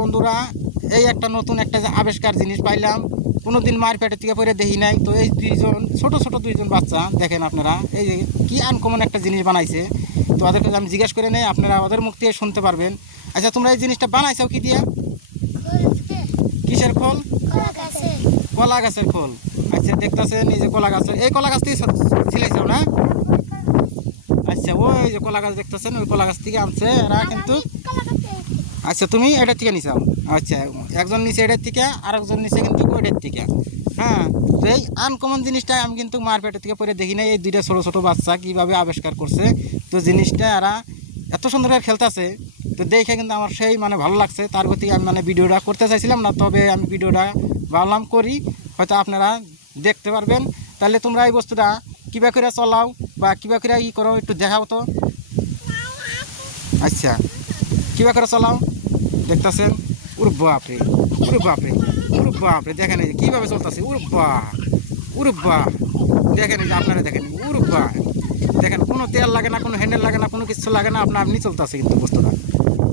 বন্ধুরা, এই একটা নতুন একটা আবিষ্কার জিনিস পাইলাম, কোনোদিন মার পেটের থেকে পরে দেখি নাই। তো এই দুইজন ছোট ছোট দুইজন বাচ্চা দেখেন আপনারা, এই যে কি আনকমন একটা জিনিস বানাইছে। তো ওদেরকে আমি জিজ্ঞেস করে নেই, আপনারা ওদের মুখ দিয়ে শুনতে পারবেন। আচ্ছা, তোমরা এই জিনিসটা বানাইছো কি দিয়া? কিসের খোল? কলা গাছের খোল। আচ্ছা, দেখতেছেন এই যে কলা গাছের, এই কলা গাছ থেকে ছিলাইছো না? আচ্ছা, ওই যে কলা গাছ দেখতেছেন, ওই কলা গাছ থেকে আনছে এরা কিন্তু। আচ্ছা, তুমি এটার থেকে নিছাও? আচ্ছা, একজন নিচে এটার থেকে, আর একজন নিচে কিন্তু ওইটার থেকে। হ্যাঁ, তো এই আনকমন জিনিসটা আমি কিন্তু মারপেটের থেকে পরে দেখি না। এই দুইটা ছোটো ছোটো বাচ্চা কীভাবে আবিষ্কার করছে, তো জিনিসটা এরা এত সুন্দর করে খেলতেছে। তো দেখে কিন্তু আমার সেই মানে ভালো লাগছে। তার গতি আমি মানে ভিডিওটা করতে চাইছিলাম না, তবে আমি ভিডিওটা ভাবলাম করি, হয়তো আপনারা দেখতে পারবেন। তাহলে তোমরা এই বস্তুটা কীভাবে করে চলাও বা কীভাবে করে ই করো একটু দেখাও তো। আচ্ছা, কীভাবে করে চলাও দেখতেছেন? উরে বাপরে, উরে বাপরে, উরে বাপরে, দেখেন এই যে কীভাবে চলতেছে। উরে বাহ, উরে বাহ, দেখেন এই যে আপনারা দেখেন, উরে বাহ, দেখেন কোনো তেল লাগে না, কোনো হ্যান্ডেল লাগে না, কোনো কিছু লাগে না, আপনি চলতেছে কিন্তু বস্তুটা।